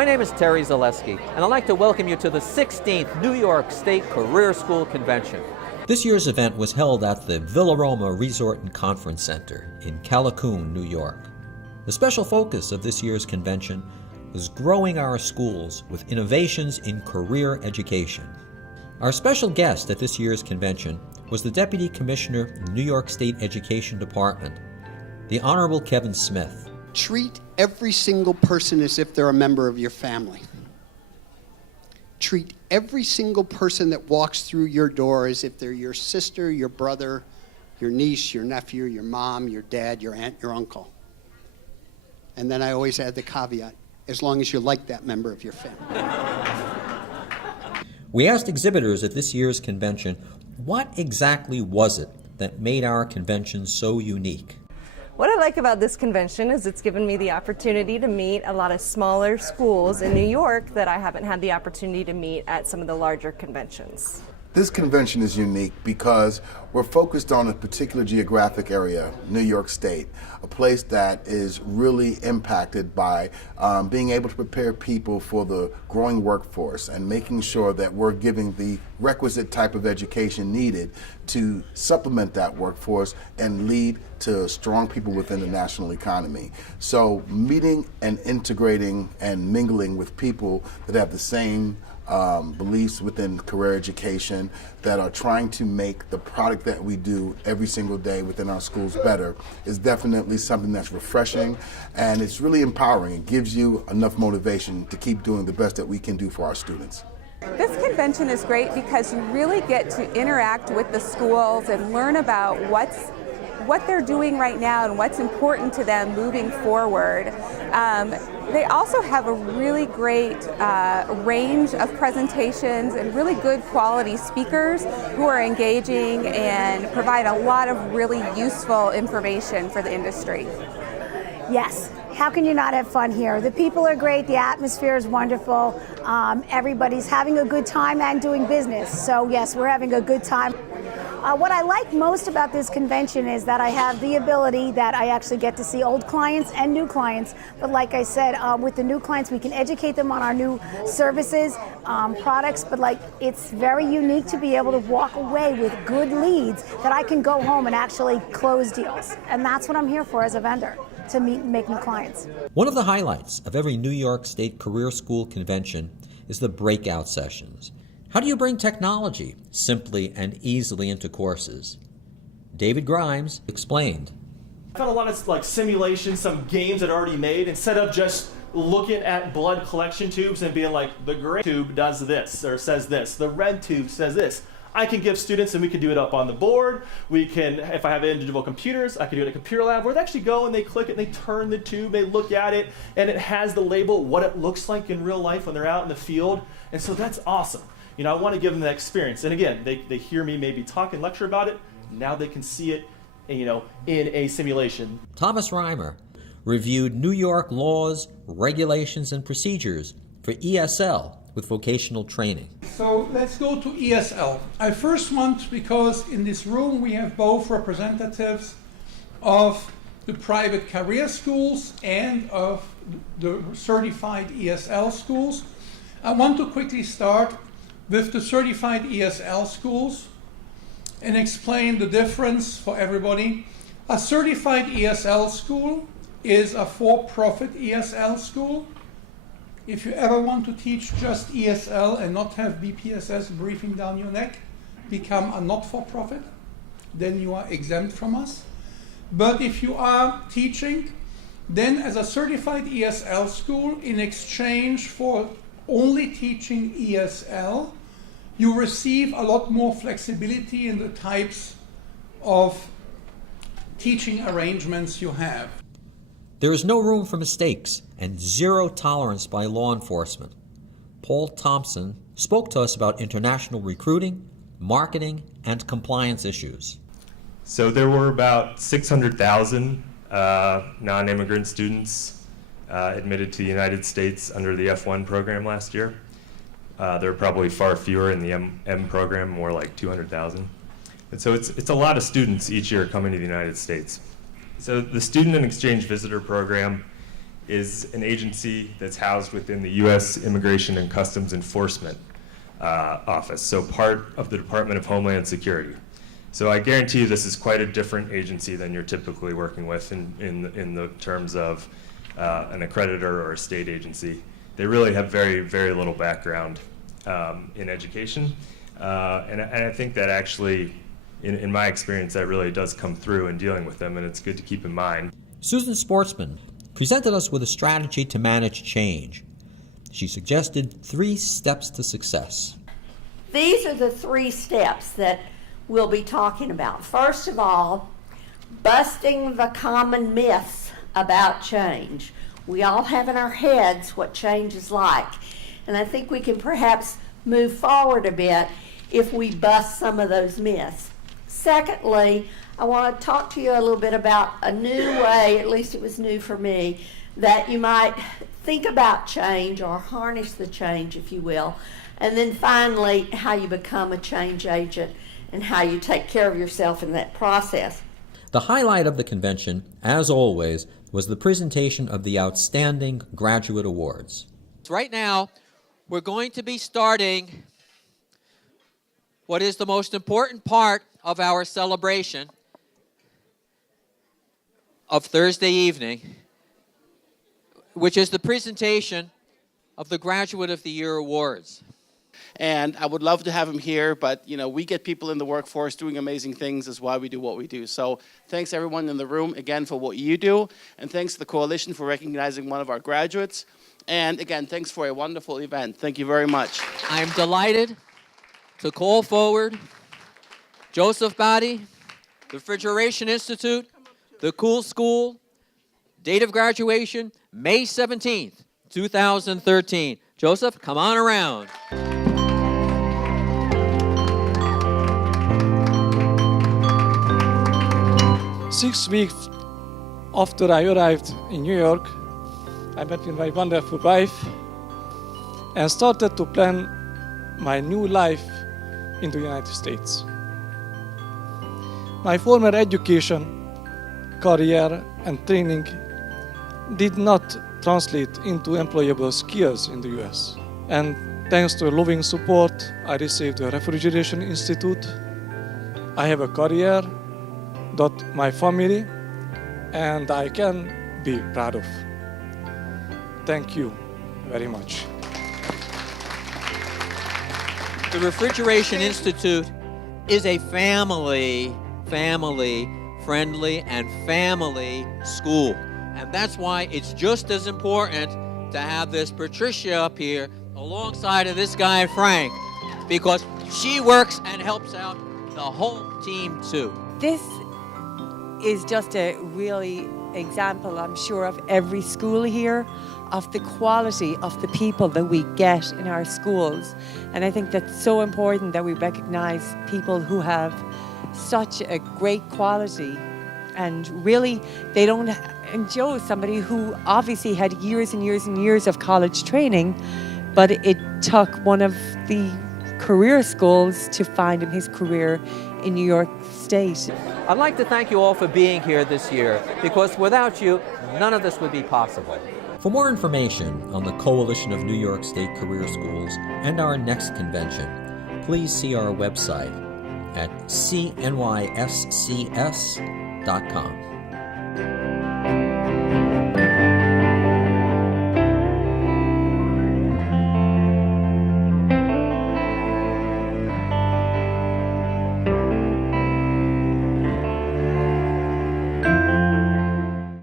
My name is Terry Zaleski, and I'd like to welcome you to the 16th New York State Career School Convention. This year's event was held at the Villaroma Resort and Conference Center in Callicoon, New York. The special focus of this year's convention was growing our schools with innovations in career education. Our special guest at this year's convention was the Deputy Commissioner in the New York State Education Department, the Honorable Kevin Smith. Treat every single person as if they're a member of your family. Treat every single person that walks through your door as if they're your sister, your brother, your niece, your nephew, your mom, your dad, your aunt, your uncle. And then I always add the caveat, as long as you like that member of your family. We asked exhibitors at this year's convention, what exactly was it that made our convention so unique? What I like about this convention is it's given me the opportunity to meet a lot of smaller schools in New York that I haven't had the opportunity to meet at some of the larger conventions. This convention is unique because we're focused on a particular geographic area, New York State, a place that is really impacted by being able to prepare people for the growing workforce and making sure that we're giving the requisite type of education needed to supplement that workforce and lead to strong people within the national economy. So meeting and integrating and mingling with people that have the same beliefs within career education, that are trying to make the product that we do every single day within our schools better, is definitely something that's refreshing, and it's really empowering. It gives you enough motivation to keep doing the best that we can do for our students. This convention is great because you really get to interact with the schools and learn about what they're doing right now and what's important to them moving forward. They also have a really great range of presentations and really good quality speakers who are engaging and provide a lot of really useful information for the industry. Yes. How can you not have fun here? The people are great, the atmosphere is wonderful, everybody's having a good time and doing business. So yes, we're having a good time. What I like most about this convention is that I have the ability that I actually get to see old clients and new clients. But like I said, with the new clients, we can educate them on our new services, products, but it's very unique to be able to walk away with good leads that I can go home and actually close deals. And that's what I'm here for as a vendor, to meet and make new clients. One of the highlights of every New York State Career School convention is the breakout sessions. How do you bring technology simply and easily into courses? David Grimes explained. I found a lot of simulations, some games that are already made, instead of just looking at blood collection tubes and being like, the gray tube does this or says this, the red tube says this. I can give students, and we can do it up on the board. We can, if I have individual computers, I can do it in a computer lab where they actually go and they click it and they turn the tube, they look at it, and it has the label, what it looks like in real life when they're out in the field. And so that's awesome. I want to give them that experience. And again, they hear me maybe talk and lecture about it. Now they can see it, in a simulation. Thomas Reimer reviewed New York laws, regulations, and procedures for ESL with vocational training. So let's go to ESL. I first want, because in this room we have both representatives of the private career schools and of the certified ESL schools. I want to quickly start with the certified ESL schools and explain the difference for everybody. A certified ESL school is a for-profit ESL school. If you ever want to teach just ESL and not have BPSS breathing down your neck, become a not-for-profit, then you are exempt from us. But if you are teaching, then as a certified ESL school, in exchange for only teaching ESL, you receive a lot more flexibility in the types of teaching arrangements you have. There is no room for mistakes and zero tolerance by law enforcement. Paul Thompson spoke to us about international recruiting, marketing, and compliance issues. So there were about 600,000 non-immigrant students admitted to the United States under the F1 program last year. There are probably far fewer in the M program, more like 200,000. And so it's a lot of students each year coming to the United States. So the Student and Exchange Visitor Program is an agency that's housed within the U.S. Immigration and Customs Enforcement Office, so part of the Department of Homeland Security. So I guarantee you this is quite a different agency than you're typically working with in the terms of an accreditor or a state agency. They really have very, very little background in education. And I think that actually, in my experience, that really does come through in dealing with them, and it's good to keep in mind. Susan Sportsman presented us with a strategy to manage change. She suggested 3 steps to success. These are the 3 steps that we'll be talking about. First of all, busting the common myths about change. We all have in our heads what change is like, and I think we can perhaps move forward a bit if we bust some of those myths. Secondly, I want to talk to you a little bit about a new way, at least it was new for me, that you might think about change or harness the change, if you will. And then finally, how you become a change agent and how you take care of yourself in that process. The highlight of the convention, as always, was the presentation of the Outstanding Graduate Awards. Right now, we're going to be starting what is the most important part of our celebration of Thursday evening, which is the presentation of the Graduate of the Year Awards. And I would love to have him here, but we get people in the workforce doing amazing things is why we do what we do. So thanks everyone in the room again for what you do, and thanks to the Coalition for recognizing one of our graduates. And again, thanks for a wonderful event. Thank you very much. I am delighted to call forward Joseph Badi, the Refrigeration Institute, the Cool School, date of graduation, May 17th, 2013. Joseph, come on around. 6 weeks after I arrived in New York, I met with my wonderful wife and started to plan my new life in the United States. My former education, career, and training did not translate into employable skills in the US. And thanks to loving support, I received a Refrigeration Institute. I have a career that my family and I can be proud of. Thank you very much. The Refrigeration Institute is a family-friendly and family school. And that's why it's just as important to have this Patricia up here alongside of this guy, Frank, because she works and helps out the whole team too. This is just a really example, I'm sure, of every school here, of the quality of the people that we get in our schools. And I think that's so important that we recognize people who have such a great quality, and really they don't. And Joe is somebody who obviously had years and years and years of college training, but it took one of the career schools to find him his career in New York State. I'd like to thank you all for being here this year, because without you, none of this would be possible. For more information on the Coalition of New York State Career Schools and our next convention, please see our website at cnyscs.com.